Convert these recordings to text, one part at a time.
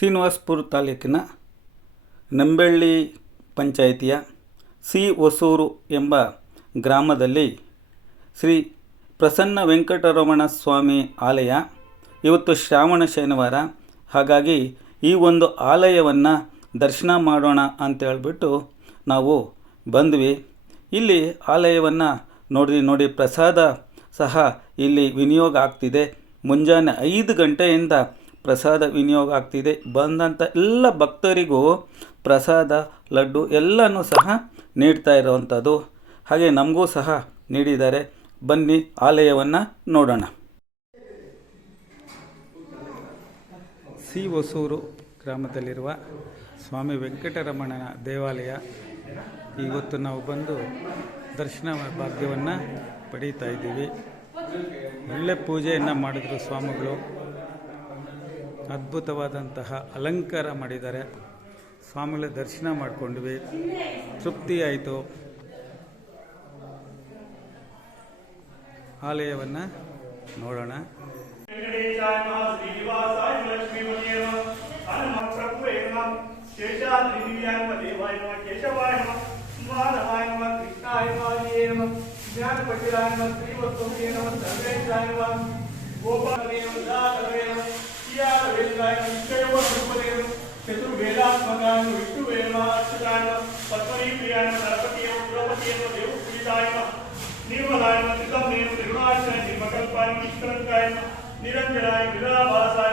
ಶ್ರೀನಿವಾಸ್ಪುರ ತಾಲೂಕಿನ ನಂಬೆಳ್ಳಿ ಪಂಚಾಯಿತಿಯ ಸಿ ಹೊಸೂರು ಎಂಬ ಗ್ರಾಮದಲ್ಲಿ ಶ್ರೀ ಪ್ರಸನ್ನ ವೆಂಕಟರಮಣ ಸ್ವಾಮಿ ಆಲಯ ಇವತ್ತು ಶ್ರಾವಣ ಶನಿವಾರ. ಹಾಗಾಗಿ ಈ ಒಂದು ಆಲಯವನ್ನು ದರ್ಶನ ಮಾಡೋಣ ಅಂತ ಹೇಳ್ಬಿಟ್ಟು ನಾವು ಬಂದ್ವಿ. ಇಲ್ಲಿ ಆಲಯವನ್ನು ನೋಡಿ ನೋಡಿ ಪ್ರಸಾದ ಸಹ ಇಲ್ಲಿ ವಿನಿಯೋಗ ಆಗ್ತಿದೆ. ಮುಂಜಾನೆ ಐದು ಗಂಟೆಯಿಂದ ಪ್ರಸಾದ ವಿನಿಯೋಗ ಆಗ್ತಿದೆ. ಬಂದಂಥ ಎಲ್ಲ ಭಕ್ತರಿಗೂ ಪ್ರಸಾದ, ಲಡ್ಡು ಎಲ್ಲನೂ ಸಹ ನೀಡ್ತಾ ಇರುವಂಥದ್ದು ಹಾಗೆ ನಮಗೂ ಸಹ ನೀಡಿದ್ದಾರೆ. ಬನ್ನಿ ಆಲಯವನ್ನು ನೋಡೋಣ. ಸಿ ಹೊಸೂರು ಗ್ರಾಮದಲ್ಲಿರುವ ಸ್ವಾಮಿ ವೆಂಕಟರಮಣನ ದೇವಾಲಯ. ಇವತ್ತು ನಾವು ಬಂದು ದರ್ಶನ ಭಾಗ್ಯವನ್ನು ಪಡೀತಾ ಇದ್ದೀವಿ. ಒಳ್ಳೆ ಪೂಜೆಯನ್ನು ಮಾಡಿದ್ರು ಸ್ವಾಮಿಗಳು. ಅದ್ಭುತವಾದಂತಹ ಅಲಂಕಾರ ಮಾಡಿದ್ದಾರೆ. ಸ್ವಾಮಿಗಳ ದರ್ಶನ ಮಾಡಿಕೊಂಡ್ವಿ. ತೃಪ್ತಿ ಆಯಿತು. ಆಲಯವನ್ನು ನೋಡೋಣ. ಜ್ಞಾನಪಟ್ಟಿರಾಯ ಗೋಪಾಲ ಚತುರ್ವೇದಾತ್ಮಕಾನು ವಿಷ್ಣು ವೇದಾಕ್ಷತಾಣ ಪದ್ಮನಿ ಪ್ರಿಯಾಣ ನರಪತಿಯೋ ಕುಲಪತಿಯನ್ನು ದೇವ ಪೂಜಿತಾಯನ ನಿರ್ಮಲಾಯನ ತ್ರಿತಮ್ನೇನು ತ್ರಿಗುಣಾಶ್ರಯ ನಿರ್ಮಕಲ್ಪಾಯ ನಿಷ್ಕಲಂಕಾಯನ ನಿರಂಜನಾಯ ವಿರಾಭಾಸಾಯ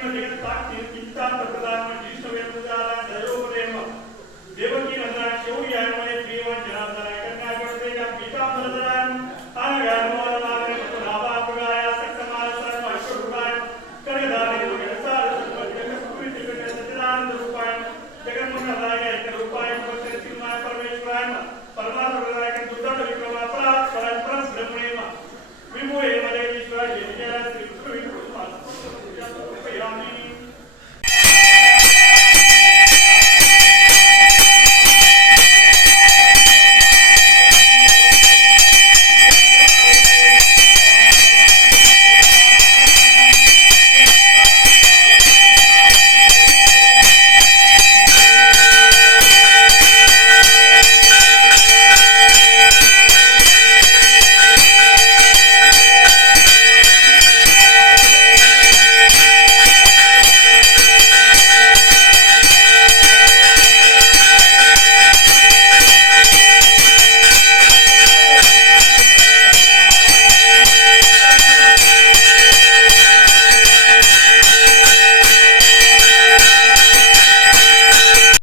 tempo de estar aqui.